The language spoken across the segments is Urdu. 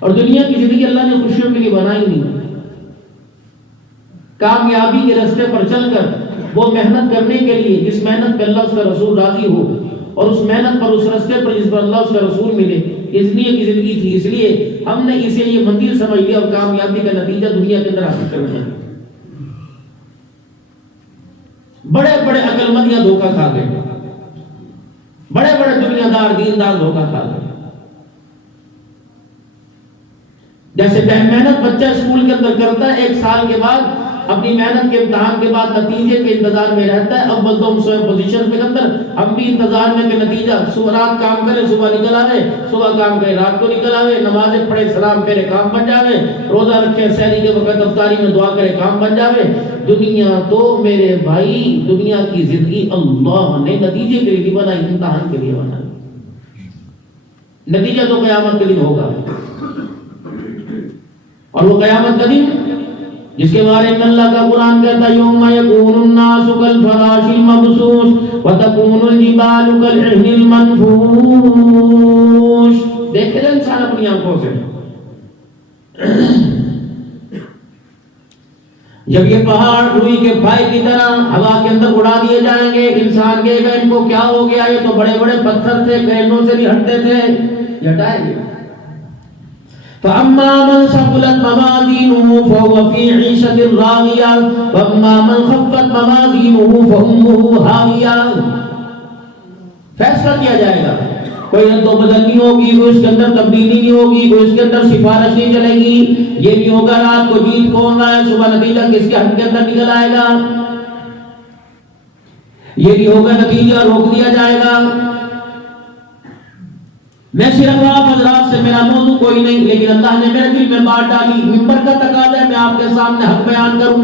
اور دنیا کی زندگی اللہ نے خوشیوں کے لیے بنائی نہیں. کامیابی کے راستے پر چل کر وہ محنت کرنے کے لیے جس محنت پہ اللہ اس کا رسول راضی ہو، اور اس محنت پر اس راستے پر جس پر اللہ اس کا رسول ملے، اس دنیا کی زندگی تھی. اس لیے ہم نے اسے یہ منزل سمجھ لیا اور کامیابی کا نتیجہ دنیا کے اندر حاصل کرنا ہے. بڑے بڑے عقل مند یا دھوکہ کھا گئے، بڑے بڑے دنیا دار دیندار دھوکہ کھا گئے. جیسے محنت بچہ اسکول کے اندر کرتا ہے، 1 سال کے بعد اپنی محنت کے امتحان کے بعد نتیجے کے انتظار میں رہتا ہے. اول تو ہم سوئے پوزیشن کے اندر ہم بھی انتظار میں کہ نتیجہ صبح رات کام کرے صبح نکل آوے، صبح کام کرے رات کو نکل آوے، نمازیں پڑھے سلام پھیرے کام بن جاوے، روزہ رکھے سحری کے وقت افطاری میں دعا کرے کام بن جاوے. دنیا تو میرے بھائی، دنیا کی زندگی اللہ نے نتیجے کے لیے بنائی، امتحان کے لیے بنائی. نتیجہ تو قیامت کے دن ہوگا، اور وہ قیامت کا دن جس کے بارے میں اللہ کا قرآن کہتا ہے یوم یکون الناس کالفراش المبثوث وتکون الجبال کالعہن المنفوش. دیکھے گا انسان اپنی آنکھوں سے جب یہ پہاڑ روئی کے پھائی کی طرح ہوا کے اندر اڑا دیے جائیں گے، انسان کہے گا ان کو کیا ہو گیا، یہ تو بڑے بڑے پتھر تھے، کرینوں سے نہیں ہٹتے تھے، یہ ہٹائے گے. فَأَمَّا مَنْ ثَقُلَتْ مَوَازِينُهُ فَهُوَ فِي عِيشَةٍ رَاضِيَةٍ وَأَمَّا مَنْ خَفَّتْ مَوَازِينُهُ فَأُمُّهُ هَاوِيَةٌ. فیصلہ کیا جائے گا، کوئی رد و بدل نہیں ہوگی، کوئی اس کے اندر تبدیلی نہیں ہوگی، کوئی اس کے اندر سفارش نہیں چلے گی. یہ نہیں ہوگا رات کو جیت کون رہا ہے، صبح نتیجہ کس کے حق کے اندر نکل آئے گا. یہ نہیں ہوگا نتیجہ روک دیا جائے گا. میں صرف آپ حضرات سے میرا موضوع کوئی نہیں، لیکن اللہ نے میرے دل میں بات ڈالی، منبر کا تقاضا ہے میں آپ کے سامنے حق بیان کروں.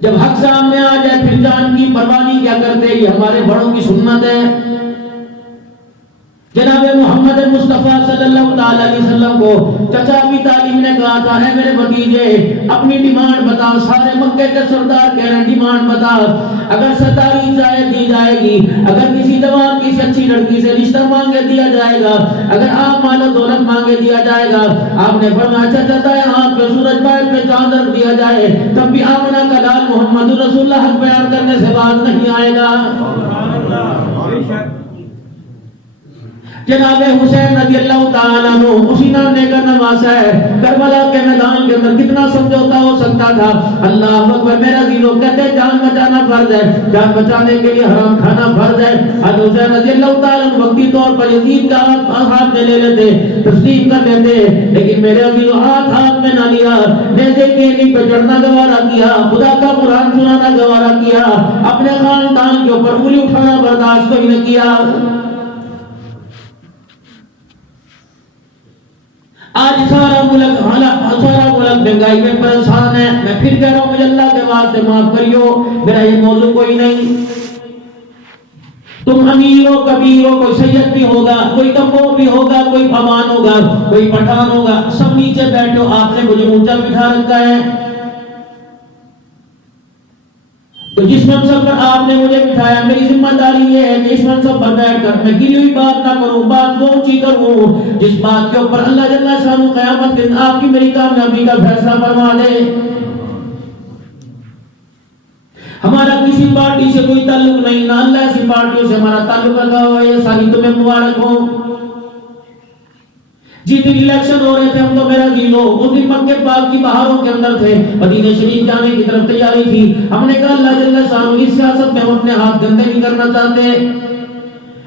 جب حق سامنے آ جائے پھر جان کی پرواہ نہیں کیا کرتے، یہ ہمارے بڑوں کی سنت ہے. جناب محمد مصطفیٰ صلی اللہ علیہ وسلم کو چچا کی تعلیم نے کہا تھا اے میرے بھتیجے اپنی ڈیمانڈ بتا. سارے مکے کے سردار کہہ رہے ہیں ڈیمانڈ بتا، اگر سرداری چاہے دی جائے گی، اگر کسی جوان کی اچھی لڑکی سے رشتہ مانگے دیا جائے گا، اگر آپ مال و دولت مانگے دیا جائے گا. آپ نے فرمایا چچا چاہے ہاتھ پہ سورج پائے پہ چاند رکھ دیا جائے تب بھی آمنہ کا لال محمد رسول اللہ حق بیان کرنے سے باز نہیں آئے گا. جناب حسین رضی اللہ تعالیٰ عنہ اسی نانے کا نواسا ہے، کربلا کے میدان کے اندر کتنا سمجھوتا ہو سکتا تھا. اللہ اکبر. میرا دلوں کہتے ہیں جان بچانا فرض ہے، جان بچانے کے لیے حرام کھانا فرض ہے. حضرت حسین رضی اللہ تعالیٰ عنہ وقتی طور پر یزید کا ہاتھ میں لے لیتے، تسلیم کر لیتے، لیکن میرے عزیزوں ہاتھ میں نہ لیا، نیزے کی اینی پہ چڑھنا گوارا کیا، خدا کا قرآن سنانا گوارا کیا، اپنے خاندان کے اوپر انگلی اٹھانا برداشت کوئی نہ کیا. آج سارا ملک مہنگائی میں پریشان ہے. میں پھر کہہ رہا ہوں مجھے اللہ کے واسطے معاف کریو، میرا یہ موضوع کوئی نہیں. تم امیر ہو کبیر ہو، کوئی سید بھی ہوگا، کوئی کمبو بھی ہوگا، کوئی فمان ہوگا، کوئی پٹھان ہوگا، سب نیچے بیٹھو. آپ نے مجھے اونچا بٹھا رکھا ہے، تو جس منصب پر آپ نے مجھے بٹھایا میری ذمہ داری یہ ہے کہ اس منصب پر بیٹھ کر میں گری ہوئی بات نہ کروں، بات وہ اونچی کروں جس بات کے اوپر اللہ جل شانہ قیامت کے دن آپ کی میری کامیابی کا فیصلہ فرما دے. ہمارا کسی پارٹی سے کوئی تعلق نہیں، نہ اللہ ایسی پارٹیوں سے ہمارا تعلق لگا ہوا ہے. یہ ساری تمہیں مبارک ہو. جتنے الیکشن ہو رہے تھے ہم تو میرا عزیزو اس دن مکے پاک کی بہاروں کے اندر تھے، مدینہ شریف جانے کی طرف تیاری تھی. ہم نے کہا اللہ جل شانہ اس سیاست میں ہم اپنے ہاتھ گندے نہیں کرنا چاہتے.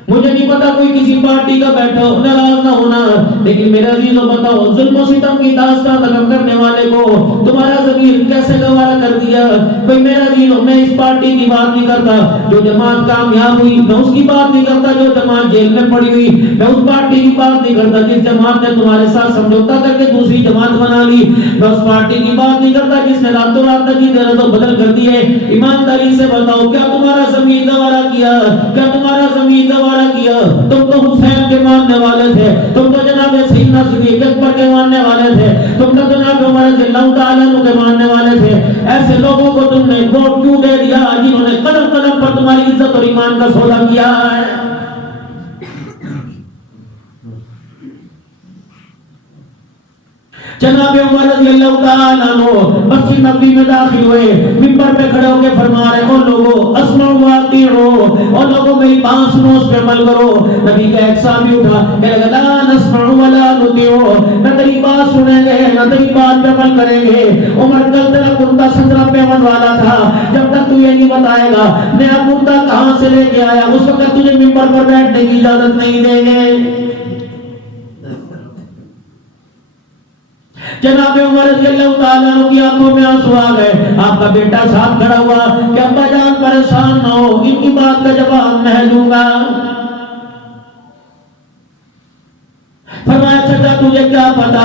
مجھے نہیں پتا کوئی کسی پارٹی کا بیٹھا ہو ناراض نہ ہونا، لیکن میرے عزیزو بتاؤ ظلم و ستم کی داستان ختم کرنے والے کو تمہارا ضمیر کیسے گوارا کر دیا؟ کوئی میرا عزیزو میں اس پارٹی کی بات نہیں کرتا جو جماعت کامیاب ہوئی، میں اس کی بات نہیں کرتا جو جماعت جیل میں پڑی ہوئی، میں اس پارٹی کی بات نہیں کرتا جس جماعت نے تمہارے ساتھ سمجھوتا کر کے دوسری جماعت بنا لی، میں اس پارٹی کی بات نہیں کرتا جس نے راتوں رات تجدید رد و بدل کر دیے. ایمانداری سے بتاؤ کیا تمہارا ضمیر گوارا کیا؟ کیا تمہارا ضمیر گوارا کیا؟ تم تو حسین کے ماننے والے تھے، تم تو جناب سیدنا صدیق اکبر کے ماننے والے تھے، تم تو جناب عمر رضی اللہ تعالیٰ عنہ کے ماننے والے تھے. ایسے لوگوں کو تم نے ووٹ کیوں دے دیا جنہوں نے قدم قدم پر تمہاری عزت اور ایمان کا سودا کیا ہے؟ جناب عمر رضی اللہ تعالیٰ عنہ مسجد نبوی میں داخل ہوئے، منبر پہ کھڑے ہو کے فرما رہے ہیں، او لوگو اسمعوا واطیعوا، او لوگو میری بات سنو، اس پہ عمل کرو۔ نبی کا ایک صحابی اٹھا کہنے لگا لا نسمع ولا نطیع، نہ تیری بات سنیں گے نہ تیری بات پہ عمل کریں گے۔ عمر کل تیرا کرتا 17 پیمن والا تھا، جب تک تو یہ نہیں بتائے گا نیا کرتا کہاں سے لے کے آیا، اس وقت تجھے منبر پر بیٹھنے کی اجازت نہیں دیں گے۔ جناب عمر رضی اللہ تعالیٰ عنہ کی آنکھوں میں آنسو آ گئے، آپ کا بیٹا ساتھ کھڑا ہوا کہ ابا جان پریشان نہ ہو، ان کی بات کا جواب میں دوں گا۔ فرمایا چچا تجھے کیا پتا،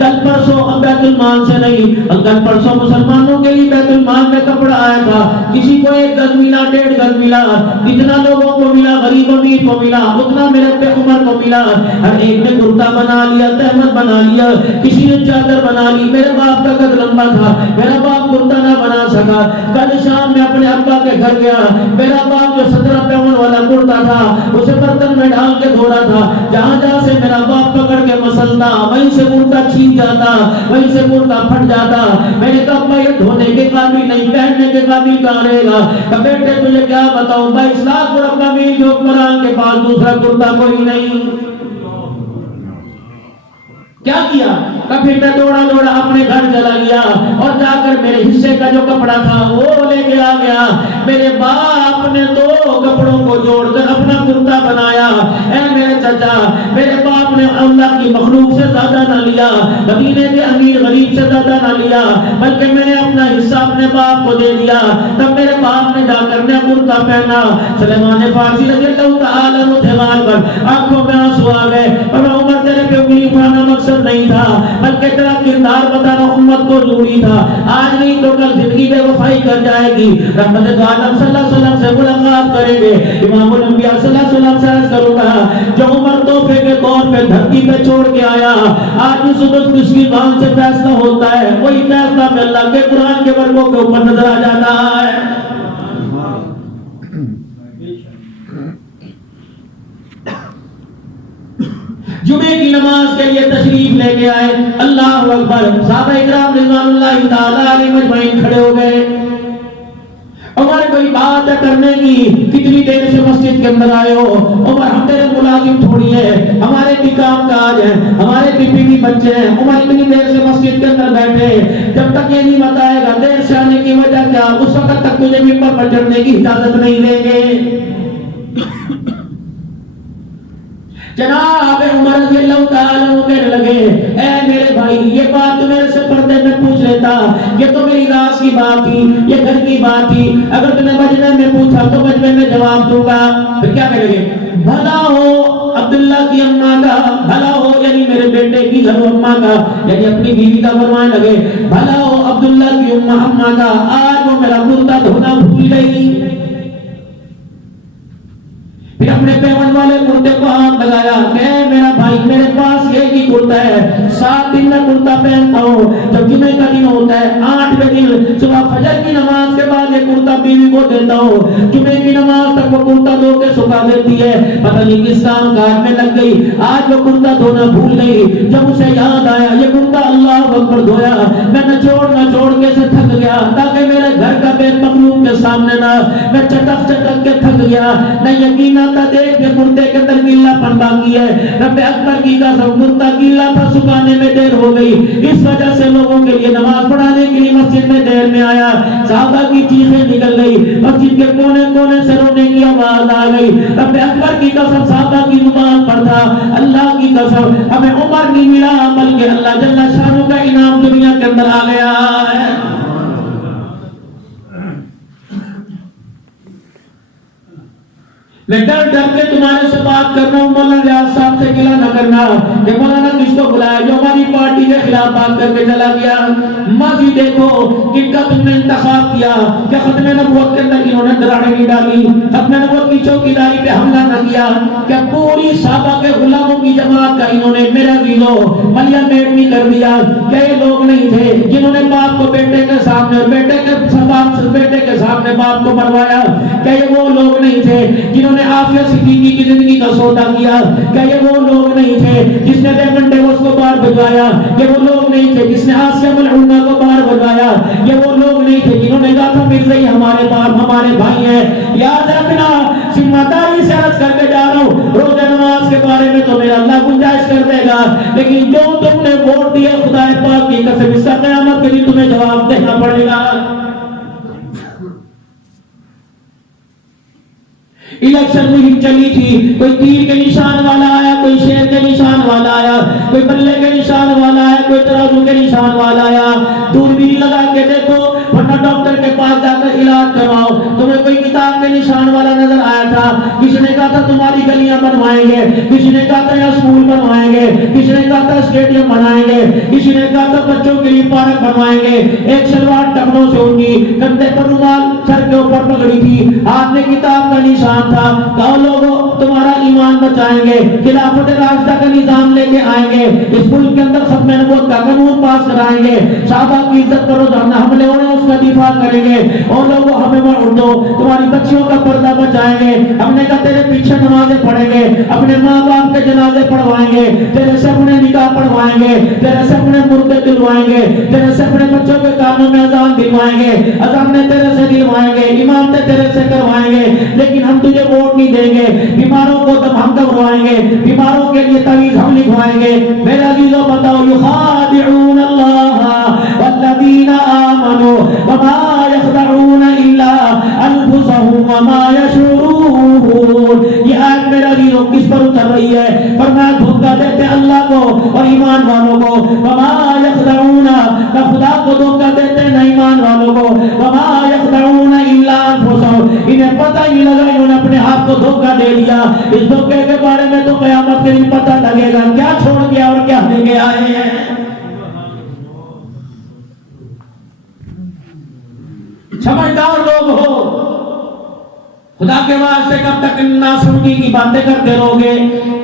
کل پرسوں بیت المال سے نہیں، کل پرسوں مسلمانوں کے لیے بیت المال میں کپڑا آیا تھا، کسی کو 1 گز ملا 1.5 گز ملا، جتنا لوگوں کو ملا غریب امیر کو ملا اتنا میرے پہ عمر کو ملا، ہر ایک نے کرتا بنا لیا، تہمت بنا لیا، کسی نے چادر بنا لی، میرے باپ کا قد لمبا تھا، میرا باپ کرتا نہ بنا سکا، کل شام میں اپنے ابا کے گھر گیا، میرا باپ جو 17 پیمن والا کرتا تھا اسے برتن میں ڈال کے دھو رہا تھا، جہاں جہاں سے میرا باپ پکڑ کے مسلتا وہیں سے کرتا چھین جاتا، وہیں سے کرتا پھٹ جاتا، میں نے کہا یہ دھونے کے قابل نہیں، پہننے کے قابل کہاں رہے گا، کہ بیٹے تجھے کیا بتاؤں 22 لاکھ مربع میل کے حکمران کے پاس دوسرا کرتا کوئی نہیں۔ کیا کیا؟ پھر میں دوڑا اپنے گھر چلا گیا اور جا کر میرے حصے کا جو کپڑا تھا وہ لے کے آ گیا۔ میرے باپ نے 2 کپڑوں کو جوڑ کر اپنا کرتا بنایا۔ اے میرے چچا، میرے باپ نے اللہ کی مخلوق سے زیادہ نہ لیا، مدینے کے امیر غریب سے زیادہ نہ لیا، بلکہ میں نے اپنا حصہ اپنے باپ کو دے دیا۔ تب میرے باپ نے جا کر نیا کرتا پہنا۔ سلیمان فارسی رضی اللہ تعالیٰ عنہ دیوار پر آنکھوں میں آنسو آ گئے، اور عمر تیرے پہ انگلی اٹھانا مقصد نہیں تھا، بلکہ تیرا کردار بتانا امت کو ضروری تھا۔ آج نہیں تو کل زندگی بے وفائی کر جائے گی، رحمت عالم صلی اللہ علیہ وسلم سے ملاقات کریں گے۔ امام الانبیاء صلی اللہ علیہ وسلم سے عرض کروں گا، جو عمر تحفے کے طور پہ دھرتی پہ چھوڑ کے آیا، آج اس وقت اس کی زبان سے فیصلہ ہوتا ہے، وہی فیصلہ میں اللہ کے قرآن کے ورقوں کے اوپر نظر آ جاتا ہے۔ جمعے کی نماز کے لیے تشریف لے کے آئے، اللہ اکبر، صحابہ اکرام رضوان اللہ تعالی علیہم اجمعین کھڑے ہو گئے۔ عمر کوئی بات کرنے کی، کتنی دیر سے مسجد کے اندر آئے ہو؟ عمر ہم تیرے ملازم تھوڑی ہے، ہمارے بھی کام کاج ہیں، ہمارے بھی بیوی بچے ہیں۔ عمر اتنی دیر سے مسجد کے اندر بیٹھے، جب تک یہ نہیں بتائے گا دیر سے آنے کی وجہ کیا، اس وقت تک تجھے منبر پر چڑھنے کی اجازت نہیں دیں گے۔ جناب عمر رضی اللہ تعالیٰ عنہ کہنے لگے، اے میرے بھائی، یہ بات تو میرے سے پردے میں پوچھ لیتا، یہ تو میری راز کی بات تھی، یہ گھر کی بات تھی، اگر تم نے بجنے میں پوچھا تو بجنے میں جواب دوں گا۔ پھر کیا کہنے لگے؟ بھلا ہو عبداللہ کی اماں کا، بھلا ہو یعنی میرے بیٹے کی گھر اماں کا، یعنی اپنی بیوی کا فرمانے لگے، بھلا ہو عبداللہ کی اماں کا، آج وہ میرا کرتا دھونا بھول گئی۔ پھر اپنے پیمن والے کرتے کو ہاتھ لگایا کہ میرا بھائی، میرے پاس یہ ہی کرتا ہے، 7 دن میں کرتا پہنتا ہوں، جب جمعے کا دن ہوتا ہے 8ویں دن صبح فجر کی نماز کے بعد یہ کرتا بیوی کو دیتا ہوں، جمعے کی نماز تک وہ کرتا دھو کے سکھا دیتی ہے، پتہ نہیں کس کام کاج میں لگ گئی، آج وہ کرتا دھونا بھول گئی، جب اسے یاد آیا یہ کرتا اللہ اکبر دھویا، میں نچوڑ کے سے تھک گیا، تاکہ میرے گھر کا بیت مخلوق کے سامنے نہ، میں چٹک کے تھک گیا، نہ یقین دیکھ کے کرتے کے اندر گیلا پن باقی ہے، رب اکبر کی قسم کرتا گیلا تھا، سکھانے میں دیر ہو گئی، اس وجہ سے لوگوں کے لیے نماز پڑھانے کے لیے مسجد میں دیر میں آیا۔ صحابہ کی چیخیں نکل گئی، مسجد کے کونے کونے سے رونے کی آواز آ گئی، رب اکبر کی قسم صحابہ کی زبان پر تھا، اللہ کی قسم ہمیں عمر نہیں ملا بلکہ اللہ جل شانہ کا انعام دنیا کے اندر آ گیا ہے۔ میں ڈر کے تمہارے سے بات کر رہا ہوں، مولانا ریاض صاحب سے گلہ نہ کرنا کہ مولانا کس کو بلایا جو ہماری پارٹی کے خلاف بات کر کے چلا گیا۔ ماضی دیکھو کن کا تم نے انتخاب کیا، کہ ختم نبوت کے اندر انہوں نے دراڑیں نہیں ڈالی، ختم نبوت کی چوکیداری پہ حملہ نہ کیا، کہ پوری صحابہ کے غلاموں کی جماعت کا انہوں نے میرا عزیزو ملیا میٹ نہیں کر دیا، کہ یہ لوگ نہیں تھے جنہوں نے باپ کو بیٹے کے سامنے اور بیٹے کے سامنے باپ کو مروایا، کہ یہ وہ لوگ نہیں تھے جنہوں نے عافیہ صدیقی کی زندگی کا سودا کیا، کہ یہ وہ لوگ نہیں تھے جس نے بیگم ڈیوس کو بار بجایا، کہ وہ لوگ نہیں تھے جس نے آسیہ ملعونہ کو باہر بھگایا، یہ وہ لوگ نہیں تھے جنہوں نے کہا تھا مرزا ہی ہمارے باپ ہمارے بھائی ہیں۔ یاد رکھنا، ذمہ داری سے عرض کر کے جا رہا ہوں، روزہ نماز کے بارے میں تو میرا اللہ گنجائش کر دے گا، لیکن جو تم نے ووٹ دیے خدا پاک کی قسم اس کا قیامت کے لیے تمہیں جواب دینا پڑے گا۔ الیکشن مہم چلی تھی، کوئی تیر کے نشان والا آیا، کوئی شیر کے نشان والا آیا، کوئی بلے کے نشان والا آیا، کوئی ترازو کے نشان والا آیا۔ دوربین لگا کے دیکھو، ورنہ ڈاکٹر کے پاس جا کر علاج کرواؤ۔ تمہیں کوئی کتاب کے نشان والا نظر آیا تھا، کسی نے کہا تھا تمہاری گلیاں بنوائیں گے، کسی نے کہا تھا یہاں اسکول بنوائیں گے، کسی نے کہا تھا اسٹیڈیم بنائیں گے، کسی نے کہا تھا بچوں کے لیے پارک بنوائیں گے۔ ایک شلوار ٹخنوں سے اونچی، کندھے پر رومال، سر کے اوپر پگڑی تھی، ہاتھ میں کتاب کا نشان تھا۔ کہو لوگوں تمہارا ایمان بچائیں گے، خلافت راشدہ کا نظام لے کے آئیں گے، اس ملک کے اندر ختم نبوت کا قانون پاس کرائیں گے، صحابہ کی عزت پر روزانہ حملے ہونے اس کا دفاع کریں گے، اور لوگوں ہمیں ووٹ دو، تمہاری بچیوں کا پردہ بچائیں گے۔ ہم نے کہا تیرے پیچھے نمازیں پڑھیں گے، اپنے ماں باپ کے جنازے پڑھوائیں گے، تیرے سے اپنے نکاح پڑھوائیں گے، تیرے سے اپنے مردے دلوائیں گے، تیرے سے اپنے بچوں کے کانوں میں اذان دلوائیں گے، اذان نے تیرے سے دلوائیں گے، امام نے تیرے سے کروائیں گے، لیکن ہم تجھے ووٹ نہیں دیں گے۔ بیماروں کو دم ہم کروائیں گے، بیماروں کے لیے تعویذ ہم لکھوائیں گے۔ میرے عزیزوں بتاؤ، یخادعون اللہ والذین آمنوا وما یخدعون الا انفسهم وما یشعرون۔ یہ آیت میرے عزیزوں کس پر اتر رہی ہے؟ فرمایا دھوکہ دیتے اللہ کو اور ایمان والوں کو، وما یخدعون، نہ خدا کو دھوکہ دیتے نہ ایمان والوں کو، وما یخدعون الا انفسهم، انہیں پتہ ہی لگا انہوں نے اپنے آپ کو دھوکہ دے دیا۔ اس دھوکے کے بارے میں تو قیامت کے دن پتہ لگے گا کیا چھوڑ گیا اور کیا لے کے آئے ہیں۔ سمجھدار لوگ ہو، خدا کے واسطے کب تک ناسمجھی کی باتیں کرتے رہو گے؟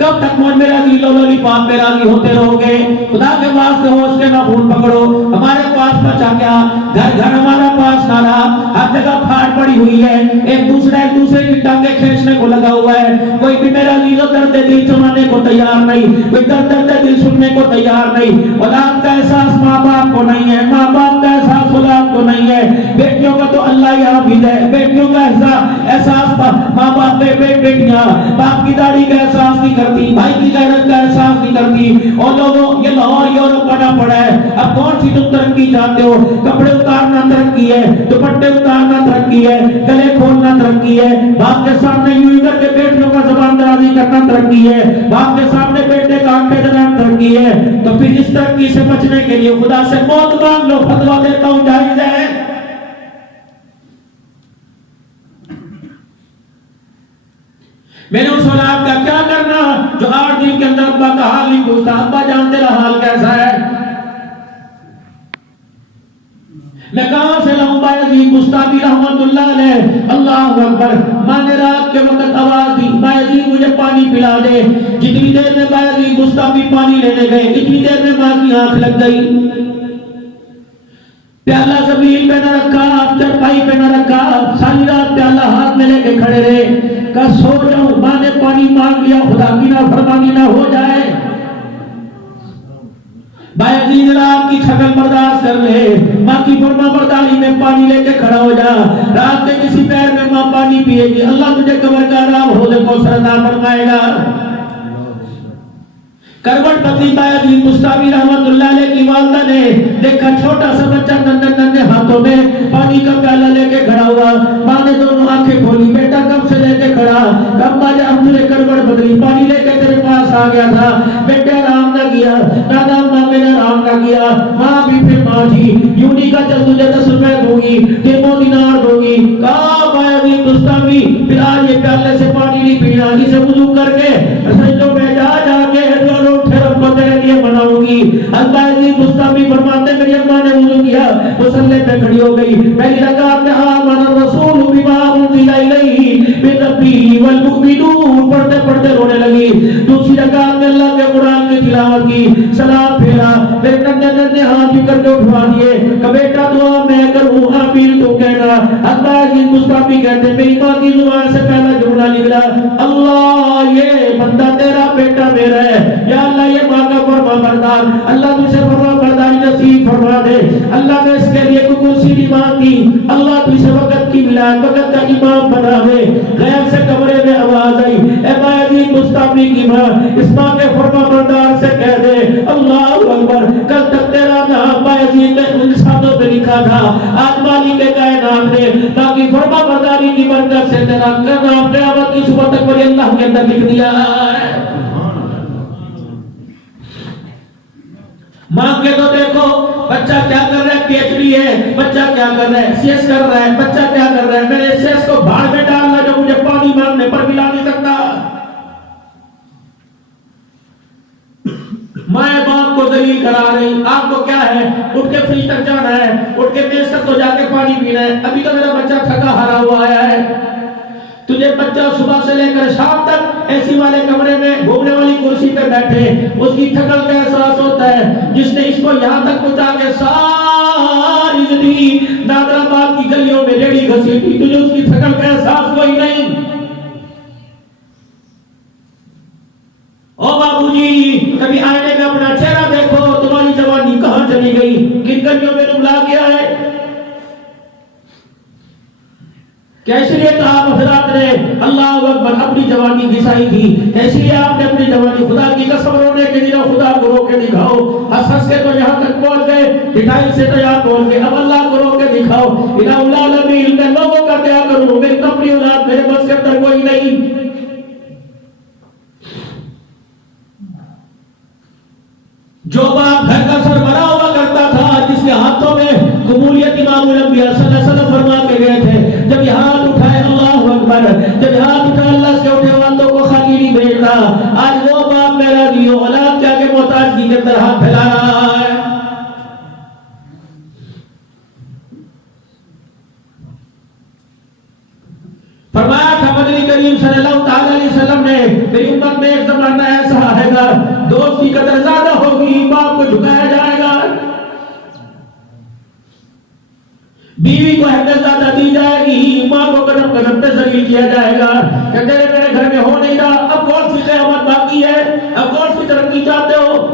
کب تک میرے عزیز لولی پاپ پہ راضی ہوتے رہو گے؟ خدا کے واسطے ہو اس کے ناخن پکڑو۔ ہمارے پاس بچا کیا؟ گھر گھر ہمارا پاس نہ رہا، ہر جگہ پھاڑ پڑی ہوئی ہے، ایک دوسرے کی ٹانگیں کھینچنے کو لگا ہوا ہے۔ کوئی بھی میرا عزیز درد دل سنانے کو تیار نہیں، کوئی درد دل سننے کو تیار نہیں۔ اولاد کا احساس ماں باپ کو نہیں ہے، ماں باپ کا احساس اولاد کو نہیں ہے۔ بیٹیوں کا تو اللہ ہی حافظ ہے، بیٹیوں کا احساس ماں باپ بیٹیاں باپ کی داڑھی کا احساس نہیں کرتی، بھائی کی غیرت کا احساس نہیں کرتی۔ اور لوگوں یہ لاہور یورپ بنا پڑا ہے، اب کون سی تم ترقی چاہتے ہو؟ کپڑے اتارنا ترقی ہے، دوپٹے اتارنا ترقی ہے، گلے کھولنا ترقی ہے، باپ کے سامنے یوں ہی کر کے بیٹیوں کا زبان درازی کرنا ترقی ہے، باپ کے سامنے بیٹے کا آنکھیں درانا ترقی ہے۔ تو پھر اس ترقی سے بچنے کے لیے خدا سے موت مانگ لو، فتویٰ دیتا ہوں جائز ہے۔ میں نے اس اولاد کا کیا کرنا جو 8 دن کے اندر ابا کا حال نہیں پوچھتا؟ ابا جان تیرا حال کیسا ہے؟ میں کہاں سے لاؤں؟ بایزید بستامی رحمت اللہ علیہ، اللہ اکبر، ماں نے رات کے وقت آواز دی بایزید مجھے پانی پلا دے۔ جتنی دیر میں بایزید بستامی پانی لینے گئے اتنی دیر میں ماں کی آنکھ لگ گئی۔ پیالہ زمین پہ نہ رکھا، چرپائی پہ نہ رکھا، ساری رات پیالہ ہاتھ میں لے کے کھڑے رہے۔ کہا سو جاؤں، ماں نے پانی مانگ لیا، خدا کی نافرمانی نہ ہو جائے۔ بایزید رات کی تھکن برداشت کر لے، ماں کی فرما برداری میں پانی لے کے کھڑا ہو جا۔ رات کے کسی پیر میں ماں پانی پیے گی، اللہ تجھے قبر کا آرام حوض کوثر عطا فرمائے گا۔ کروٹ پتلی بایزید بستامی رحمت اللہ علیہ کی والدہ نے دیکھا چھوٹا سا بچہ ننھے ہاتھوں میں پانی کا پیالہ لے کے کھڑا ہوا۔ ماں نے دونوں آنکھیں کھولی، بیٹا کب سے لے کے کھڑا؟ ابا جب تجھے کروٹ بدلی پانی لے کے تیرے پاس آ گیا تھا، بیٹے آرام نہ کیا، دادا ماں نے آرام نہ کیا۔ ماں بھی پھر ماں تھی، یوں نہیں کہا چل تجھے 10 روپے دوں گی، 3 دینار دوں گی۔ کہا بایزید بستامی پھر آج یہ پیالے سے پانی نہیں پینا، اسے وضو کر کے سجدوں میں جا کے رب کو تیرے لیے بناؤں گی۔ بایزید بستامی فرماتے میری اماں نے وضو کیا، مصلی پہ کھڑی ہو گئی، پہلی رکعت میں آمن الرسول بما انزل الیہ من ربہ والمؤمنون پڑھتے پڑھتے رونے لگی۔ دوسری رکعت میں اللہ کے قرآن کی تلاوت کی، سلام پھیرا، میرے ننھے ہاتھ بھی کر کے اٹھوا دیے کہ بیٹا دعا میں کروں آمین تو کہنا۔ بایزید بستامی کہتے میری ماں کی زبان سے پہلا جملہ نکلا، اللہ یہ بندہ تیرا بیٹا میرا ہے، یا اللہ یہ ماں کا فرما بردار، اللہ تجھ سے فرما برداری نہ نصیب فرما دے. اللہ نے اس کے لیے کوئی کرسی نہیں مانگی. اللہ تو اسے وقت کی ولایت وقت کا امام بنا دے. غیب سے کمرے میں آواز آئی, اے بایزید مستعفی کی ماں, اس ماں کے فرما بردار سے کہہ دے اللہ اکبر, کل تک تیرا نام بایزید نے انسانوں پہ لکھا تھا, آج مالک کائنات نے باقی فرما برداری کی برکت سے تیرا نام قیامت کی صبح تک ولی اللہ کے اندر لکھ دیا ہے. ماں کے تو دیکھو بچہ کیا کر رہا ہے, پی ایچ ڈی ہے, بچہ کیا کر رہا ہے, سی ایس کر رہا ہے, بچہ کیا کر رہا ہے, میں نے سی ایس کو بھاڑ میں ڈالنا جو مجھے پانی مانگنے پر ملا نہیں سکتا. ماں باپ کو ذلیل کرا رہی, آپ کو کیا ہے, اٹھ کے فریج تک جانا ہے, اٹھ کے میز تک تو جا کے پانی پینا ہے, ابھی تو میرا بچہ تھکا ہرا ہوا آیا ہے. تجھے بچہ صبح سے لے کر شام تک ایسی والے کمرے میں گھومنے والی کرسی پہ بیٹھے, اس کی تھکن کا احساس ہوتا ہے, جس نے اس کو یہاں تک پہنچا کے ساری زندگی نادر آباد کی گلیوں میں ریڑھی گھسیٹی, تجھے اس کی تھکن کا احساس کوئی نہیں. او بابو جی, کبھی آئینے میں اپنا چہرہ دیکھو, تمہاری جوانی کہاں چلی گئی, کن گلیوں میں نملا گیا ہے. کیسے لیے تو آپ حضرات نے اللہ اکبر اپنی جوانی گھسائی تھی, کیسے لیے آپ نے اپنی جوانی خدا کی قسم رونے کے دنوں خدا کو رو کے دکھاؤ, ہنس ہنس کے تو یہاں تک پہنچ گئے, پٹھائی سے تو یہاں پہنچ گئے, اب اللہ کو رو کے دکھاؤ. الہ العالمین, میں لوگوں کا کیا کروں, میری اپنی اولاد میرے بس کے اندر کوئی نہیں. جو باپ گھر کا سربراہ ہوا کرتا تھا, جس کے ہاتھوں میں قبولیت امام الانبیاء صلی اللہ علیہ وسلم فرما کے گئے تھے, جب یہ ہاتھ اٹھائے اللہ اکبر, جب یہ ہاتھ اٹھائے اللہ سے اٹھے والوں کو خالی نہیں بھیجتا. آج وہ باپ میرا نہیں ہو, اولاد کیا کہ محتاجگی کے اندر ہاتھ پھیلا رہا ہے. فرمایا تھا مدنی کریم صلی اللہ تعالی علیہ وسلم نے, میری امت میں ایک زمانہ ایسا آئے گا, دوست کی قدر زیادہ ہوگی, باپ کو جھکایا جائے گا, بیوی کو اہمیت زیادہ دی جائے گی, ماں کو قدم قدم پہ ذلیل کیا جائے گا. کہ تیرے میرے گھر میں ہو نہیں رہا, اب کون سی قیامت باقی ہے, اب کون سی ترقی چاہتے ہو.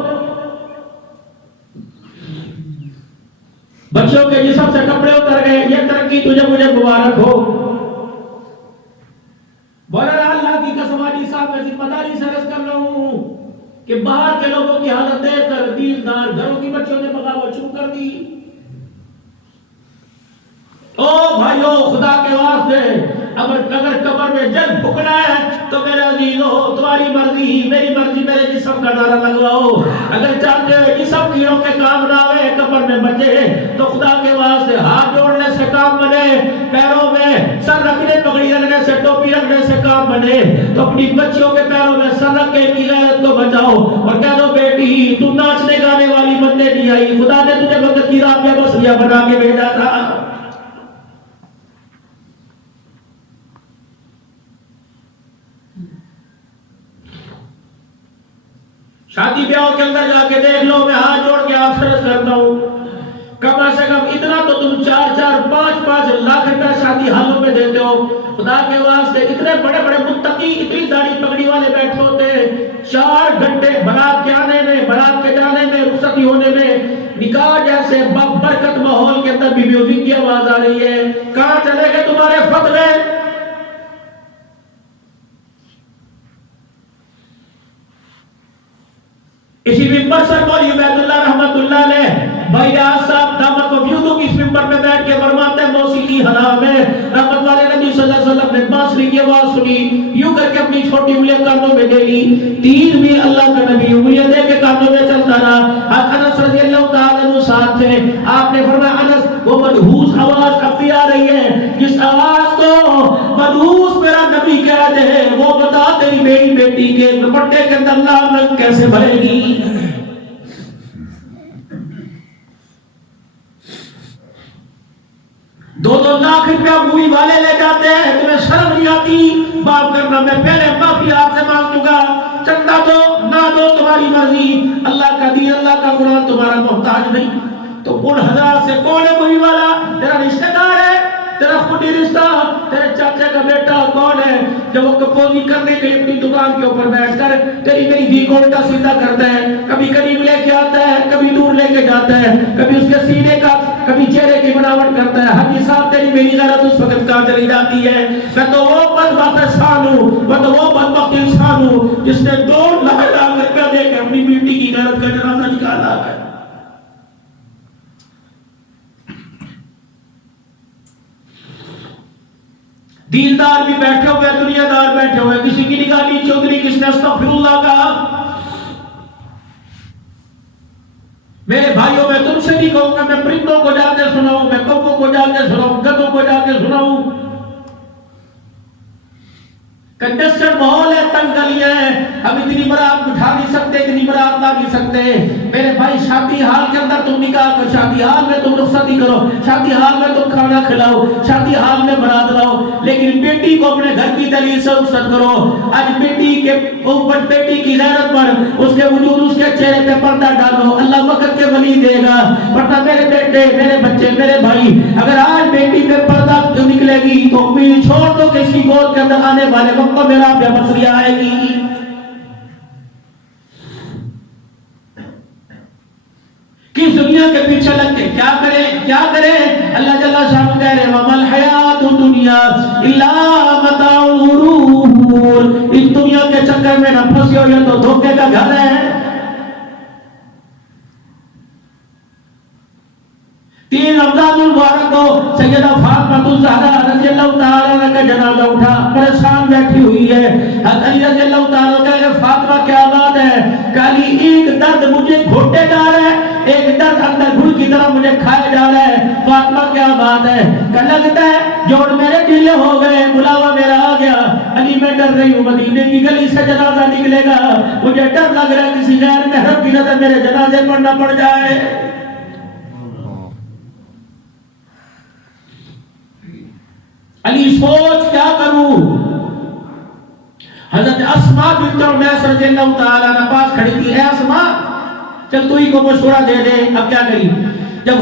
بچوں کے جسم سے کپڑے اتر گئے, یہ ترقی تجھے مجھے مبارک ہو. بولا اللہ کی قسم علی صاحب میں ذمہ داری سے عرض کر رہا ہوں کہ باہر کے لوگوں کی حالت دیکھ کر دیندار گھروں کی بچوں نے بغاوت شروع کر دی. او بھائیو, خدا کے واسطے اگر قبر میں جل پھکنا ہے تو میرے عزیزو, تمہاری مرضی میری مرضی میرے جسم کا نعرہ لگواؤ. اگر چاہتے ہو جسم کیڑوں کے کام نہ ہوئے, قبر میں بچے, تو خدا کے واسطے ہاتھ جوڑنے سے کام بنے, پیروں میں سر رکھنے, پگڑی رکھنے سے, ٹوپی رکھنے سے کام بنے. تو اپنی بچیوں کے پیروں میں سر رکھ کے ان کی غیرت کو بچاؤ اور کہہ دو بیٹی تو ناچنے گانے والی بننے نہیں آئی, خدا نے تجھے وقت کی رات میں بسریہ بنا کے بھیجا تھا. شادی بیاہوں کے اندر جا کے دیکھ لو, میں ہاتھ جوڑ کے آپ سے عرض کرتا ہوں, کم سے کم اتنا تو تم 4-5 لاکھ روپے شادی حالوں میں دیتے ہو. خدا کے واسطے اتنے بڑے بڑے متقی, اتنی داڑھی پگڑی والے بیٹھے ہوتے ہیں, 4 گھنٹے بارات کے آنے میں, بارات کے جانے میں, رخصتی ہونے میں, نکاح جیسے برکت ماحول کے اندر بھی میوزک کی آواز آ رہی ہے. کہاں چلے گئے تمہارے فتوے؟ اسی ممبر سے مولوی عبید اللہ رحمت اللہ علیہ بھائی آج صاحب دامت و بیودوں کی اس ممبر میں بیٹھ کے فرماتے ہیں موسیقی حرام ہے. رحمت والے نبی صلی اللہ علیہ وسلم نے بانسری کی آواز سنی, یوں کر کے اپنی چھوٹی انگلیاں کانوں میں دے لی, 3 بھی اللہ کا نبی انگلیاں دے کے کانوں میں چلتا رہا. انس رضی اللہ تعالیٰ عنہ ساتھ تھے, آپ نے فرمایا انس وہ منحوس آواز اب بھی آ رہی ہے, جس آواز کو منحوس میرا نبی کہہ دے, وہ بتا تیری میری بیٹی کے دوپٹے کے اندر لال رنگ کیسے بھرے گی. 2 لاکھ روپیہ مووی والے لے جاتے ہیں, تمہیں شرم نہیں آتی؟ معاف کرنا, میں پہلے معافی آپ سے مانگ چکا, چندہ دو نہ دو تمہاری مرضی, اللہ کا دین اللہ کا قرآن تمہارا محتاج نہیں. تو ان حضرات سے کون ہے مووی والا؟ تیرا رشتہ دار ہے, تیرا خودی رشتہ, تیرے چاچے کا بیٹا کون ہے جب وہ کمپوزی کرنے کے لیے اپنی دکان کے اوپر بیٹھ کر تیری میری دھی کو الٹا سیدھا کرتا ہے, کبھی قریب لے کے آتا ہے, کبھی دور لے کے جاتا ہے، کبھی اس کے سینے کا، کبھی چہرے کی بناوٹ کرتا ہے. حدیث صاحب تیری میری غیرت اس وقت کہاں چلی جاتی ہے؟ میں تو وہ بدبخت انسان ہوں، میں تو وہ بدبخت انسان ہوں جس نے 2 لاکھ روپیہ دے کے اپنی بیٹی کی غیرت کا جنازہ نکالا ہے. دیندار بھی بیٹھے ہوئے، دنیا دار بیٹھے ہوئے، کسی کی نگاہ نیچے اتری، کس نے استغفر اللہ کہا. میرے بھائیوں میں تم سے نہیں کہوں گا میں پرندوں کو جا کے سناؤں، میں کوکوں کو جا کے سناؤں، گدوں کو جا کے سناؤں. کنجسٹڈ ماحول ہے، تنگ گلیاں ہیں، ہم اتنی برات بٹھا نہیں سکتے، اتنی برات لا نہیں سکتے. میرے بھائی شادی حال کے اندر تم نکاح کرو، شادی حال میں تم رخصتی کرو، شادی حال میں تم کھانا کھلاؤ، شادی حال میں برات لاؤ، لیکن بیٹی کو اپنے گھر کی دلیل سے رخصت کرو. آج بیٹی کے اوپر، بیٹی کی غیرت پر، اس کے وجود، اس کے چہرے پہ پردہ ڈالو، اللہ وقت کے ولی دے گا. ورنہ میرے بیٹے، میرے بچے، میرے بھائی، اگر آج بیٹی پہ پردہ نکلے گی تو امیل چھوڑ دو کہ اس کی گود کے اندر آنے والے وقت تو میرا بے بصری آئے گی. کس دنیا کے پیچھے لگ کے کیا کریں، کیا کریں؟ اللہ جل شانہ کہہ رہے وَمَا الْحَيَاةُ الدُّنْيَا إِلَّا مَتَاعُ الْغُرُورِ. اس دنیا کے چکر میں نہ پھنسے ہو، یہ تو دھوکے کا گھر ہے. 3 رمضان المبارک کو سیدہ فاطمہ الزہرا رضی اللہ تعالیٰ عنہ کا جنازہ اٹھا، پریشان بیٹھی ہوئی ہے. حضرت علی رضی اللہ تعالیٰ عنہ کہے فاطمہ کیا بات ہے؟ کہلی ایک درد مجھے گھوٹے جا رہا ہے، ایک درد اندر گھڑ کی طرح مجھے کھائے جا رہا ہے. فاطمہ کیا بات ہے؟ کہ لگتا ہے جوڑ میرے ڈھیلے ہو گئے، بلاوا میرا آ گیا. علی میں ڈر رہی ہوں، مدینے کی گلی سے جنازہ نکلے گا، مجھے ڈر لگ رہا ہے کسی غیر محرم کی نظر میرے جنازے پر نہ پڑ جائے. علی سوچ کیا کروں. حضرت اسماء بنت عمیس رضی اللہ تعالیٰ عنہ پاس کھڑی تھی. اے اسماء چل تو ہی کو مشورہ دے دے. اب کیا کری؟ جب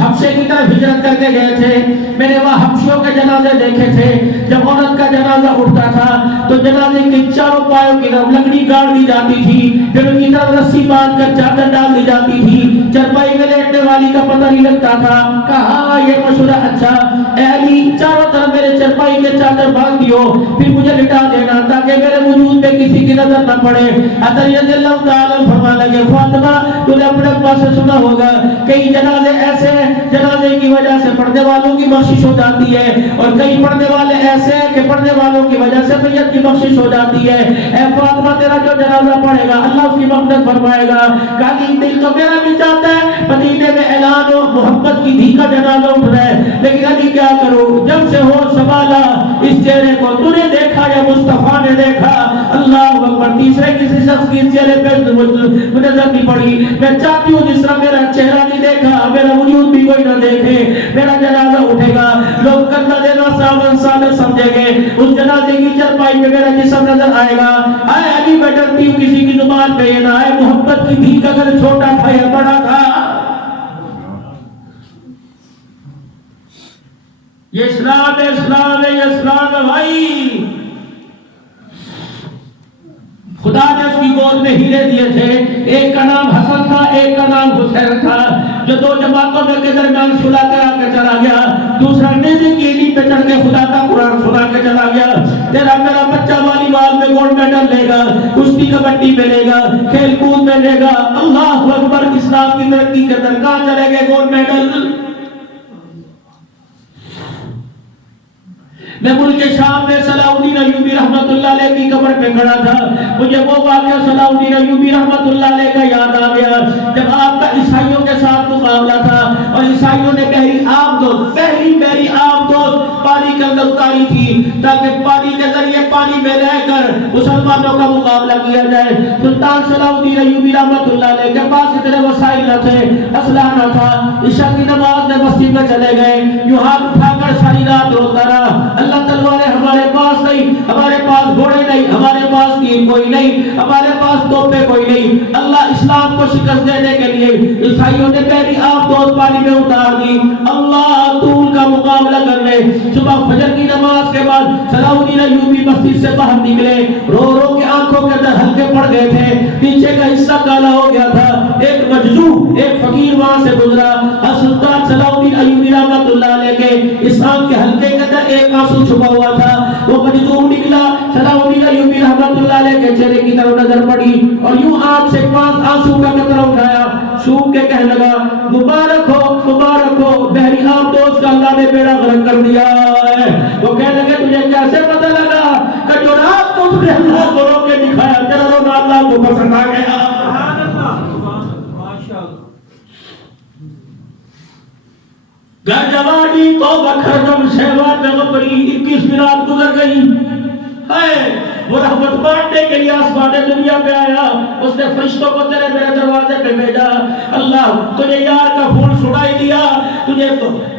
حبشے کی طرف ہجرت کر کے گئے تھے، میں نے وہاں حبشیوں کے جنازے دیکھے تھے. جب عورت کا جنازہ اٹھتا تھا تو جنازے کے چاروں پایوں کی طرف لکڑی گاڑ دی جاتی تھی، پھر ان کی طرف رسی باندھ کر چادر ڈال دی جاتی تھی. چرپائی میں لیٹنے والی کا پتہ نہیں لگتا تھا. کہا یہ مشورہ اچھا. اے علی چاروں طرف میرے چرپائی کے چادر باندھ دیو، پھر مجھے لٹا دینا تاکہ میرے وجود پہ کسی کی نظر نہ پڑے. حضرت رضی اللہ تعالیٰ فرمانے لگے فاطمہ تو نے اپنے پاس سے سنا ہوگا کئی جنازے ایسے ہیں جنازے کی وجہ سے پڑھنے والوں کی بخشش ہو جاتی ہے، اور کئی پڑھنے والے ایسے ہیں کہ پڑھنے والوں کی وجہ سے میت کی بخشش ہو جاتی ہے. اے فاطمہ تیرا جو جنازہ پڑھے گا اللہ اس کی مغفرت فرمائے گا. کالی دل تو میرا بھی چاہتا ہے مدینے میں اعلان ہو محبت کی دھی کا جنازہ اٹھ رہا ہے، لیکن علی کیا کروں؟ جب سے ہو سنبھالا اس چہرے کو تو نے دیکھا یا مصطفیٰ نے دیکھا؟ اللہ اکبر. تیسرے کسی شخص کی چہرے پہ نظر نہیں پڑی. میں چاہتی ہوں جس طرح میرا چہرہ نہیں دیکھا میرا وجود بھی کوئی نہ دیکھے. میرا جنازہ اٹھے گا، لوگ کندھا دینا صاحب صادق سمجھے گے، اس جنازے کی چرپائی میں میرا جسم نظر آئے گا. اے علی میں ڈرتی ہوں کسی کی زبان پہ یہ نہ آئے محبت کی دھی کا گھر چھوٹا تھا یا بڑا تھا. یہ اسلام ہے، اسلام ہے، یہ اسلام ہے بھائی. خدا نے اس کی گود میں ہیرے دیے تھے. ایک کا نام حسن تھا، ایک کا نام حسین تھا، جو 2 جماعتوں میں کے درمیان صلح کرا کے چلا گیا. دوسرا نیزے کی اینی پہ چڑھ کے خدا کا قرآن سنا کے چلا گیا. تیرا میرا بچہ والی بال میں گولڈ میڈل لے گا، کشتی کبڈی میں لے گا، کھیل کود میں لے گا. اللہ اکبر. اسلام کی ترقی کے اندر کہاں چلے گئے گولڈ میڈل؟ میں ملک شام میں صلاح الدین ایوبی رحمت اللہ علیہ کی قبر پہ کھڑا تھا. مجھے وہ واقعہ صلاح الدین ایوبی رحمت اللہ علیہ کا یاد آ گیا جب آپ کا عیسائیوں کے ساتھ مقابلہ تھا اور عیسائیوں نے پہلی آب دوست پانی کے اندر اتاری تھی تاکہ پانی کے ذریعے پانی میں رہ کر مسلمانوں کا مقابلہ کیا جائے. سلطان صلاح الدین ایوبی رحمت اللہ علیہ کے پاس اتنے وسائل نہ تھے، اسلحہ نہ تھا. عشاء کی نماز میں مسجد میں چلے گئے، یوں ہاتھ اٹھا کر ساری رات روتا رہا. اللہ تلواریں ہمارے پاس نہیں، ہمارے پاس گھوڑے نہیں، ہمارے پاس تیر کوئی نہیں، ہمارے پاس توپے کوئی نہیں. اللہ اسلام کو شکست دینے کے لیے عیسائیوں نے پہلی آب دوست پانی میں اتار دی. اللہ طول کا مقابلہ کرنے. صبح فجر کی نماز کے بعد صلاح الدین ایوبی مسجد سے باہر نکلے، رو رو کے آنکھوں کے اندر ہلکے پڑ گئے تھے، پیچھے کا حصہ کالا ہو گیا تھا. ایک مجذوب ایک فقیر وہاں سے گزرا، سلطان صلاح الدین ایوبی رحمۃ اللہ علیہ کے اس آنکھ کے حلقے کے اندر ایک آنسو چھپا ہوا تھا، وہ مجذوب نکلا، صلاح الدین ایوبی رحمۃ اللہ علیہ کے چہرے کی طرف نظر پڑی اور یوں آنکھ سے 5 آنسو کا قطرہ اٹھایا، سوکھ کے کہنے لگا مبارک ہو بحری عام دوست کا اللہ نے بیڑا غرق کر دیا ہے۔ وہ کہنے لگے تجھے کیسے پتہ لگا کہ جو رات کو تجھے اللہ کو رو کے دکھایا تیرا رونا اللہ کو پسند آ گیا۔ گر جوانی توبہ خردم شہوان میں غبری 21 رات گزر گئی ہے، وہ رحمت بانٹنے کے لیے آسمان دنیا پہ آیا، اس نے فرشتوں کو تیرے میرے دروازے پہ بھیجا، اللہ تجھے یار کا پھول سنائی دیا، تجھے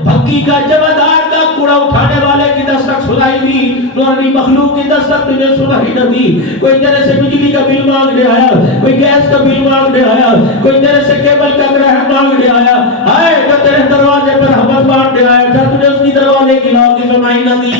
بھکی کا جمعدار کا کوڑا اٹھانے والے کی دستک سنائی دی، نورانی مخلوق کی دستک تجھے سنائی نہ دی، کوئی تیرے سے بجلی کا بل مانگنے آیا، کوئی گیس کا بل مانگنے آیا، کوئی تیرے سے کیبل کا گرہ مانگنے آیا، آئے جو تیرے دروازے پر رحمت بانٹنے آیا تھا تجھے اس کی دروازے کی لاؤ کی سنائی نہ دی۔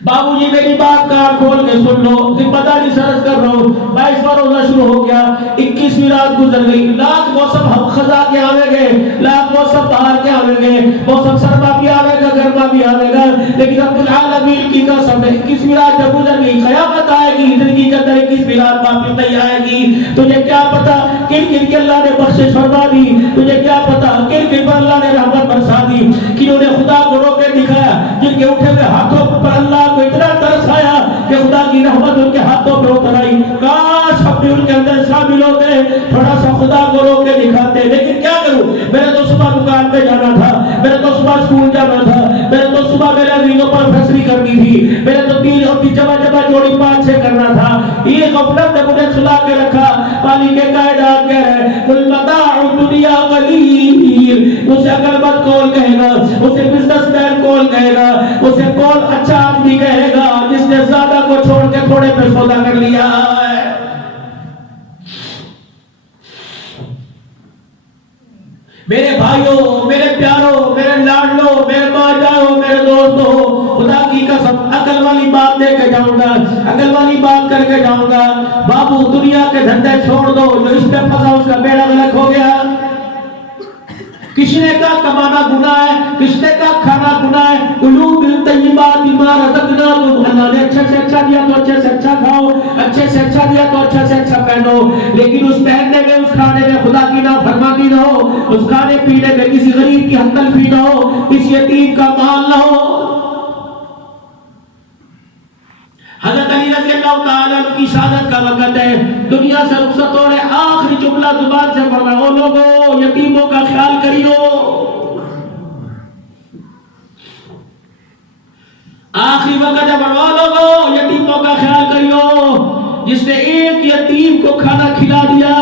بابو جی میری بات کار کھول کے سن لو، ذمہ داری سے عرض کر رہا ہوں، 22واں روزہ شروع ہو گیا، 21ویں رات گزر گئی، لاکھ موسم خزاں کے آوے گئے، لاکھ موسم بہار کے آوے گئے، موسم سرما بھی آوے گا گرما بھی آوے گا، لیکن رب العالمین کی قسم ہے 21ویں رات جب گزر گئی قیامت آئے گی، زندگی کے اندر 21ویں رات واپس نہیں آئے گی۔ تجھے کیا پتا کن کن کے اللہ نے بخشش فرما دی، تجھے کیا پتا کن کن پر اللہ نے رحمت برسا دی، کنہوں نے خدا کو رو کے دکھایا، جن کے اٹھے ہوئے ہاتھوں پر اللہ کو اتنا ترس آیا کہ خدا کی رحمت ان کے ہاتھوں پر اتر آئی، کاش ہم بھی ان کے اندر شامل ہوتے، تھوڑا سا خدا کو رو کے دکھاتے، لیکن کیا کروں، میرے تو صبح دکان پہ جانا تھا، میرے تو صبح اسکول جانا تھا، میرے تو صبح میرے عزیزوں پر فیصلے کرنی تھی، میرے تو 3 اور کی جمع جوڑی 5-6 کرنا تھا، یہ غفلت نے مجھے سلا کے رکھا۔ مالک کائنات کہہ رہے ہیں کل متاع الدنیا قلیل، اسے اگر بد کول کہے گا، اسے بزنس مین کول کہے گا، اسے کول اچھا آدمی کہے گا جس نے زیادہ کو چھوڑ کے تھوڑے پہ سودا کر لیا ہے۔ میرے بھائیوں، میرے پیاروں، میرے لاڈلوں، میرے ماں جاؤ، میرے دوستوں، خدا کی قسم عقل والی بات دے کے جاؤں گا، عقل والی بات کر کے جاؤں گا، بابو دنیا کے دھندے چھوڑ دو، جو اس پہ پھنسا اس کا بیڑا غرق ہو گیا۔ کشنے کا کمانا گناہ ہے، کشنے کا کھانا گناہ ہے، کلوا من طیبات ما رزقناکم، اللہ نے اچھے سے اچھا دیا تو اچھے سے اچھا کھاؤ، اچھے سے اچھا دیا تو اچھے سے اچھا پہنو، لیکن اس پہننے میں اس کھانے میں خدا کی نافرمانی نہ ہو، اس کھانے پینے میں کسی غریب کی حق تلفی نہ ہو، کسی یتیم کا مال نہ ہو۔ حضرت علی رضی اللہ تعالیٰ عنہ کی شہادت کا وقت ہے، دنیا سے رخصت ہو رہے، آخری جملہ زبان سے پڑھ رہا ہوں، لوگوں یتیموں کا خیال کریو، آخری وقت ہے، بڑھوا لوگوں یتیموں کا خیال کریو۔ جس نے ایک یتیم کو کھانا کھلا دیا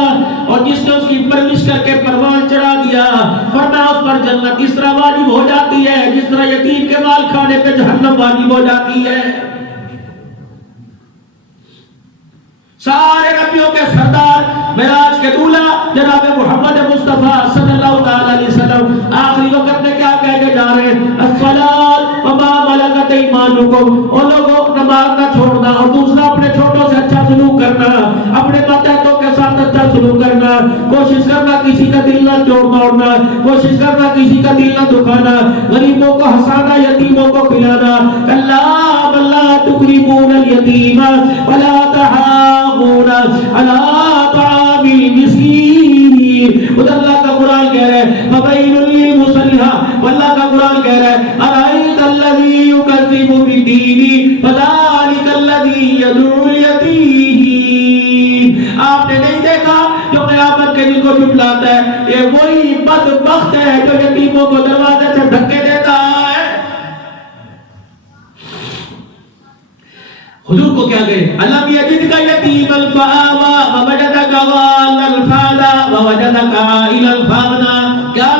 اور جس نے اس کی پرورش کر کے پروان چڑھا دیا، فرمایا اس پر جنت اس طرح واجب ہو جاتی ہے جس طرح یتیم کے مال کھانے پہ جہنم واجب ہو جاتی ہے۔ سارے نبیوں کے سردار، معراج کے دولہ جناب محمد مصطفیٰ صلی اللہ علیہ وسلم آخری وقت میں کیا کہہ کے جا رہے ہیں؟ الصلاۃ وما ملکت ایمانکم، ان لوگوں نماز نہ چھوڑنا، اور دوسرا اپنے چھوٹوں سے اچھا سلوک کرنا، اپنے ماتحتوں کے ساتھ اچھا سلوک کرنا، کوشش کرنا کسی کا دل نہ توڑنا، کوشش کرنا کسی کا دل نہ دکھانا، غریبوں کو ہنسانا، یتیموں کو کھلانا۔ کلا بل لا تکرمون الیتیم ولا تحاضون علی طعام المسکین، خدا اللہ کا قرآن کہہ رہا ہے فویل للمصلین، واللہ کا قرآن کہہ رہا ہے ارأیت الذی یکذب بالدین فذلک الذی یدعو الیتیم، آپ نے نہیں دیکھا جو قیامت کے دن کو جھٹلاتا ہے، یہ وہی بدبخت ہے جو یتیموں کو دروازے سے دھکے دیتا ہے۔ حضور کو کیا گئے علم یجدک یتیما فآوی ووجدک ضالا فہدی ووجدک عائلا فاغنی، کیا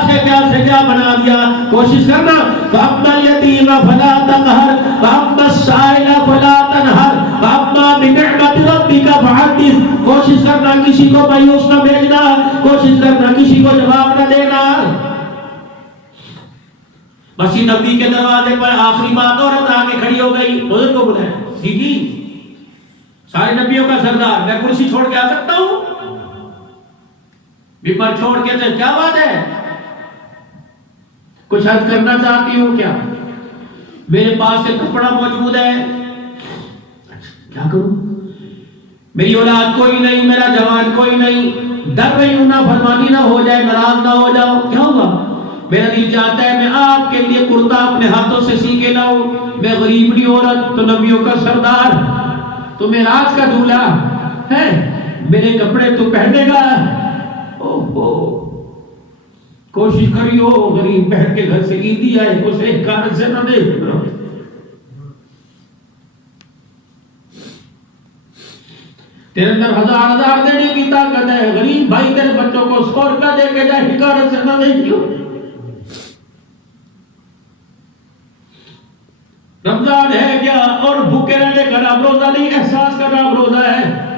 بنا دیا؟ کوشش کرنا فاما الیتیم فلا تقہر واما السائل فلا تنہر واما بنعمت ربک فحدث، کوشش کرنا کسی کو مایوس نہ بھیجنا، کوشش کرنا کسی کو جواب نہ دینا۔ مسجد نبی کے دروازے پر آخری بات عورت آگے کھڑی ہو گئی، حضور کو بلایا، سارے نبیوں کا سردار، میں کرسی چھوڑ کے آ سکتا ہوں؟ ممبر چھوڑ کے تو کیا بات ہے؟ کچھ عرض کرنا چاہتی ہوں کیا؟ میرے پاس ایک کپڑا موجود ہے، کیا کروں؟ میری اولاد کوئی نہیں، میرا جوان کوئی نہیں، ڈر رہی ہوں نافرمانی نہ ہو جائے، ناراض نہ ہو جاؤ، کیا ہوگا؟ میرا دل چاہتا ہے میں آپ کے لیے کرتا اپنے ہاتھوں سے سی کے لاؤں، میں غریبی عورت تو نبیوں کا سردار، تو معراج کا دولہا ہے، میرے کپڑے تو پہنے گا۔ کوشش کریو غریب بہن کے گھر سے عیدی آئے، اسے ایک کارڈ سے نہ دے۔ تیرے اندر ہزار دینے کی طاقت ہے، غریب بھائی تیرے بچوں کو 100 روپیہ دے کے جائے، کارڈ سے نہ دے کیوں؟ رمضان ہے کیا اور بھوکے رہنے کا نام روزہ نہیں، احساس کا نام روزہ ہے۔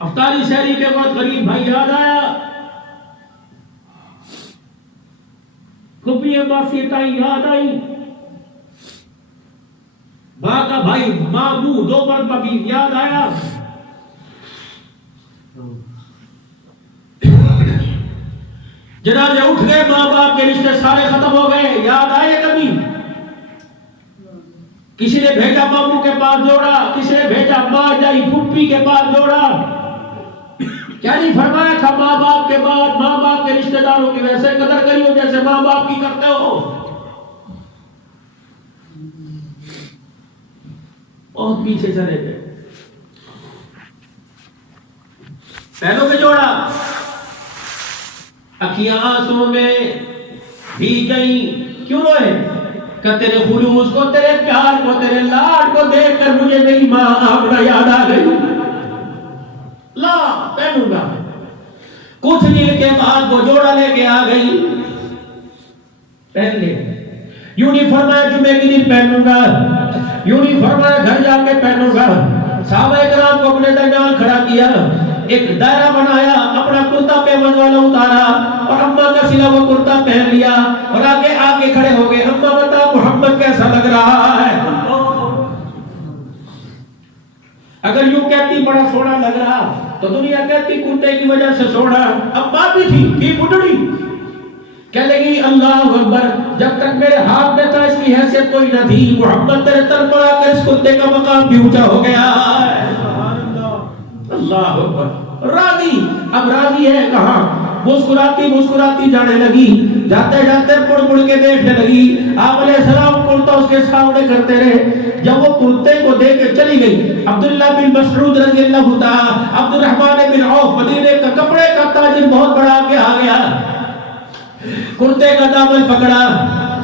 افطاری شہری کے بعد غریب بھائی یاد آیا، کبھی باسی تائی یاد آئی، ماں کا بھائی مامو دو مرتبہ بھی یاد آیا، جنازے اٹھ گئے، ماں باپ کے رشتے سارے ختم ہو گئے، یاد آئے کبھی؟ کسی نے بھیجا مامو کے پاس جوڑا، کسی نے بھیجا ماں جائی پھپھی کے پاس جوڑا، کیا نہیں فرمایا تھا ماں باپ کے بعد ماں باپ کے رشتہ داروں کی ویسے قدر کریو جیسے ماں باپ کی کرتے ہو؟ بہت پیچھے چلے گئے، پہلوں پہ جوڑا، اکھیاں آنسوں میں بھیگ گئی، کیوں روئے؟ کہ تیرے خلوص کو، تیرے پیار کو، تیرے لاڈ کو دیکھ کر مجھے میری ماں آمنہ یاد آ گئی، لا پہنوں گا۔ کچھ دن کے بعد وہ جوڑا لے کے آ گئی، پہن لے، یوں نہیں فرمایا جمعے کے دن پہنوں گا، یوں نہیں فرمایا گھر جا کے پہنوں گا، صحابہ کرام کو اپنے درمیان کھڑا کیا، ایک دائرہ بنایا، اپنا کرتا پیمن والا اتارا اور اماں کا سلا ہوا کرتا پہن لیا اور آگے کھڑے ہو گئے، اماں بتا محمد کیسا لگ رہا ہے؟ اگر یوں کہتی بڑا سونا لگ رہا تو دنیا کہتی کرتے کی وجہ سے سونا، اب بات بھی تھی بڑھڑی کہہ لگی اللہ اکبر، جب تک میرے ہاتھ میں تھا اس کی حیثیت کوئی نہ تھی، محمد تیرے تر پر آ کر اس کرتے کا مقام بھی اونچا ہو گیا ہے، اللہ اکبر، راضی، اب راضی ہے کہاں؟ مسکراتی جانے لگی، جاتے جاتے مڑ مڑ کے دیکھنے لگی، آپ علیہ السلام کرتا اس کے سامنے کرتے رہے، جب وہ کرتے کو دے کے چلی گئی، عبداللہ بن مسعود رضی اللہ تعالی، عبد الرحمن بن عوف مدینے کا کپڑے کا تاجر بہت بڑا آگے آ گیا، کرتے کا دامن پکڑا،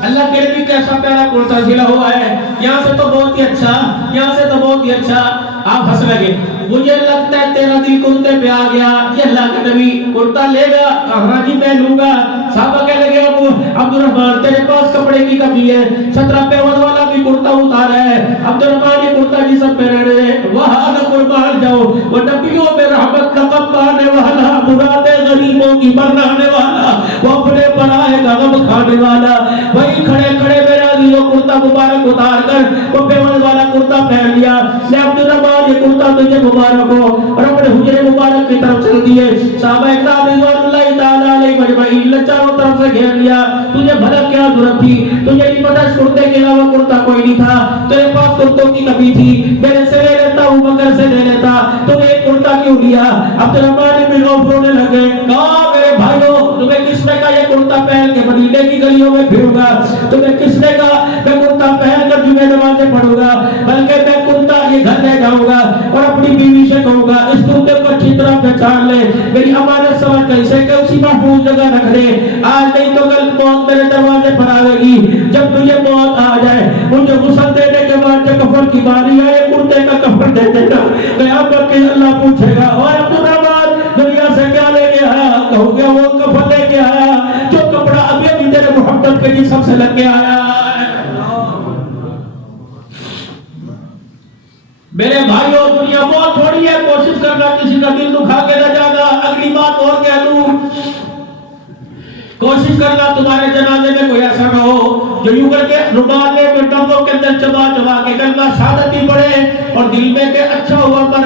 اللہ کے نبی کیسا پیارا کرتا سلا ہوا ہے، یہاں سے تو بہت ہی اچھا، یہاں سے تو بہت ہی اچھا، آپ ہنس لگے، مجھے لگتا ہے تیرا دل کرتے پہ آ گیا، یہ اللہ کے نبی کرتا لے گا، ہاں جی میں لوں گا، صحابہ کہنے لگے ابو عبد الرحمن تیرے پاس کپڑے کی کمی ہے، 17 پیون والا بھی کرتا اتارا ہے، عبد الرحمن یہ کرتا جی سب پہ رہنے ہیں، وہاں نہ قربان جاؤ، وہ نبیوں میں رحمت لقب پانے والا، مراد غریبوں کی برلانے والا، وہ اپنے پرائے کا غم کھانے والا، وہی کھڑے کھڑے میرا دیو کرتا مبارک اتار کر وہ پیون والا کرتا پہن لیا، لے عبد الرحمن یہ کرتا تجھے مبارک ہو، اور اپنے حجرے مبارک کی طرف چل دیے، صحابہ اکرام رضوان اللہ تعالیٰ علیہ مجمعین نے چاروں طرف سے گھیر لیا، تجھے بھلا کیا ضرورت تھی، تجھے نہیں پتا اس کرتے کے علاوہ کرتا کوئی نہیں تھا، تیرے پاس کرتوں کی کمی تھی، میرے سے لے لیتا ہوں بکر سے لے لیتا، تمہیں ایک کرتا کیوں لیا؟ عبد الرحمن بن عوف رونے لگے، کہا میرے بھائیوں تمہیں کس نے کہا یہ کرتا پہن کے مدینے کی گلیوں میں پھروں گا؟ تمہیں کس نے کہا میں کرتا پہن کر جمعہ نمازیں پڑھوں گا؟ بلکہ میں کرتا یہ گھر لے جاؤں گا اور اپنی بیوی سے کہوں گا اس کرتے کو اچھی طرح پہچان لے، میری امانت سمجھ کر اسے کہ اسی محفوظ جگہ رکھ دے، آج نہیں تو کل موت میرے دروازے پر آئے گی، جب تجھے موت آ جائے مجھے غسل دینے کے بعد جب کفن کی باری آئے کرتے کا کفن دے دینا، قیامت کے اللہ پوچھے گا اور عبد الرحمن دنیا سے کیا لے کے آیا؟ کہوں گا وہ کفن لے کے آیا جو کپڑا ابھی ابھی تیرے محبت کے جسم سے لگ کے آیا ہے۔ میرے بھائیوں دنیا بہت تھوڑی ہے، کوشش کرنا کسی کا دل دکھا کے نہ جانا، اگلی بات اور کہہ دوں، کوشش کرنا تمہارے جنازے میں کوئی ایسا نہ ہو جو یوں کر کے رومال میں ڈبوں کے اندر چبا چبا کے کلمہ شہادت بھی پڑھے اور دل میں کہ اچھا ہوا مر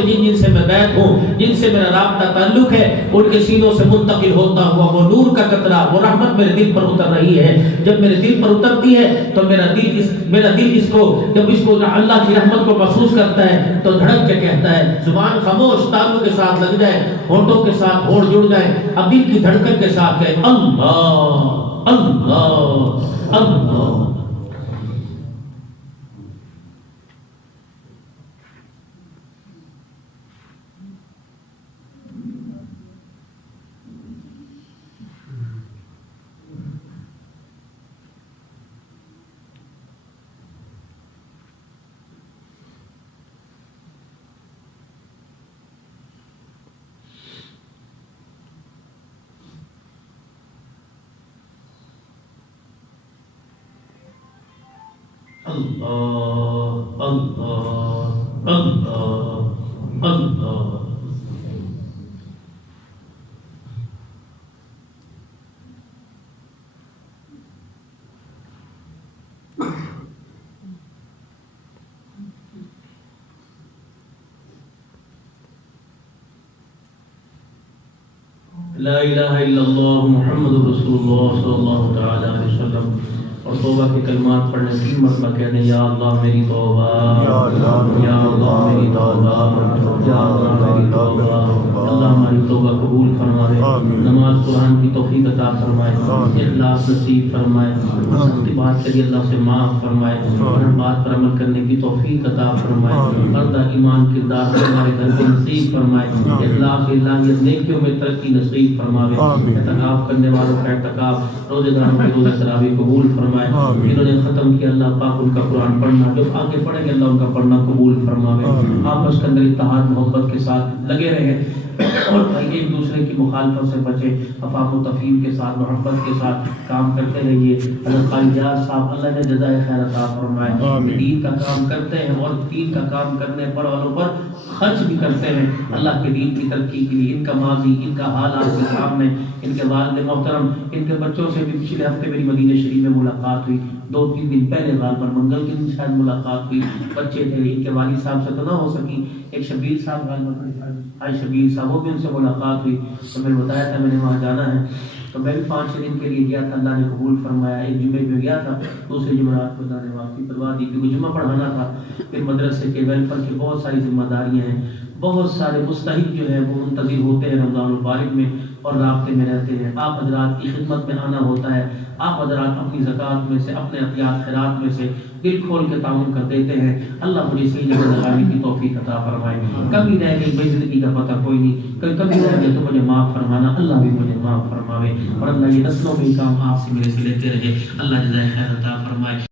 سے جن سے میں بیعت ہوں، جن سے میرا رابطہ تعلق ہے، ان کے سینوں سے منتقل ہوتا ہوا وہ نور کا قطرہ، وہ رحمت میرے دل پر اتر رہی ہے۔ جب میرے دل پر اترتی ہے تو میرا دل اس کو جب اس کو اللہ کی رحمت کو محسوس کرتا ہے تو دھڑک کے کہتا ہے، زبان خاموش، تالو کے ساتھ لگ جائے، ہونٹوں کے ساتھ ہونٹ جڑ جائے، اب دل کی دھڑکن کے ساتھ کہے اللہ اللہ اللہ۔ اللہ اللہ اللہ اللہ۔ لا الہ الا اللہ محمد رسول اللہ صلی اللہ تعالی علیہ وسلم۔ اور توبہ کے کلمات پڑھنے 3 مرتبہ کہہ دیں، یا اللہ میری توبہ، یا اللہ میری توبہ، یا اللہ میری توبہ۔ اللہ ہماری توبہ قبول فرمائے، نماز قرآن کی توفیق عطا فرمائے، اخلاص نصیب فرمائے، سختی بات کری اللہ سے معاف فرمائے، ہر بات پر عمل کرنے کی توفیق عطا فرمائے، پردہ ایمان کردار ہمارے گھر کو نصیب فرمائے، اخلاص الہیت نیکیوں میں ترقی نصیب فرمائے، اعتکاف کرنے والوں کا اعتکاف، روزے داروں کے روزہ تراویح قبول فرمائے، جنہوں نے ختم کیا اللہ پاک ان کا قرآن پڑھنا، جو آگے پڑھیں گے اللہ ان کا پڑھنا قبول فرماوے، آپس کے اندر اتحاد محبت کے ساتھ لگے رہیں اور ایک دوسرے کی مخالفت سے بچے، افہام و تفہیم کے ساتھ محبت کے ساتھ کام کرتے رہیے۔ حضرت قاری جاز صاحب اللہ نے جزائے خیر عطا فرمائے، دین کا کام کرتے ہیں اور دین کا کام کرنے پر والوں پر خرچ بھی کرتے ہیں اللہ کے دین کی ترقی کے لیے۔ ان کا ماضی، ان کا حال آپ کے سامنے، ان کے والد محترم، ان کے بچوں سے بھی پچھلے ہفتے میری مدینہ شریف میں ملاقات ہوئی، 2-3 دن پہلے غالباً منگل کے دن شاید ملاقات ہوئی، بچے تھے، ان کے والد صاحب سے تو نہ ہو سکی، ایک شبیر صاحب غالباً شبیر صاحب وہ بھی ان سے ملاقات ہوئی، تو میں نے بتایا تھا میں نے وہاں جانا ہے، تو میں بھی 5-6 دن کے لیے گیا تھا، اللہ نے قبول فرمایا۔ ایک جمعے میں گیا تھا، دوسرے جمعرات کو اللہ نے واپسی کروا دی کیونکہ جمعہ پڑھانا تھا، پھر مدرسے کے ویلفیئر کی بہت ساری ذمہ داریاں ہیں، بہت سارے مستحق جو ہیں وہ منتظر ہوتے ہیں رمضان المبارک میں اور رابطے میں رہتے ہیں، آپ حضرات کی خدمت میں آنا ہوتا ہے، آپ حضرات اپنی زکوٰۃ میں سے، اپنے عطیات خیرات میں سے دل کھول کے تعاون کر دیتے ہیں۔ اللہ مجھے صحیح جگہ لگانے کی توفیق عطا فرمائے۔ کبھی رہ گئی بے زندگی کا پتہ کوئی نہیں، کبھی رہ گئے تو مجھے معاف فرمانا، اللہ بھی مجھے معاف فرماوے، اور اللہ یہ نسلوں میں کام آپ سے میرے سے لیتے رہے، اللہ جزائے خیر عطا فرمائے۔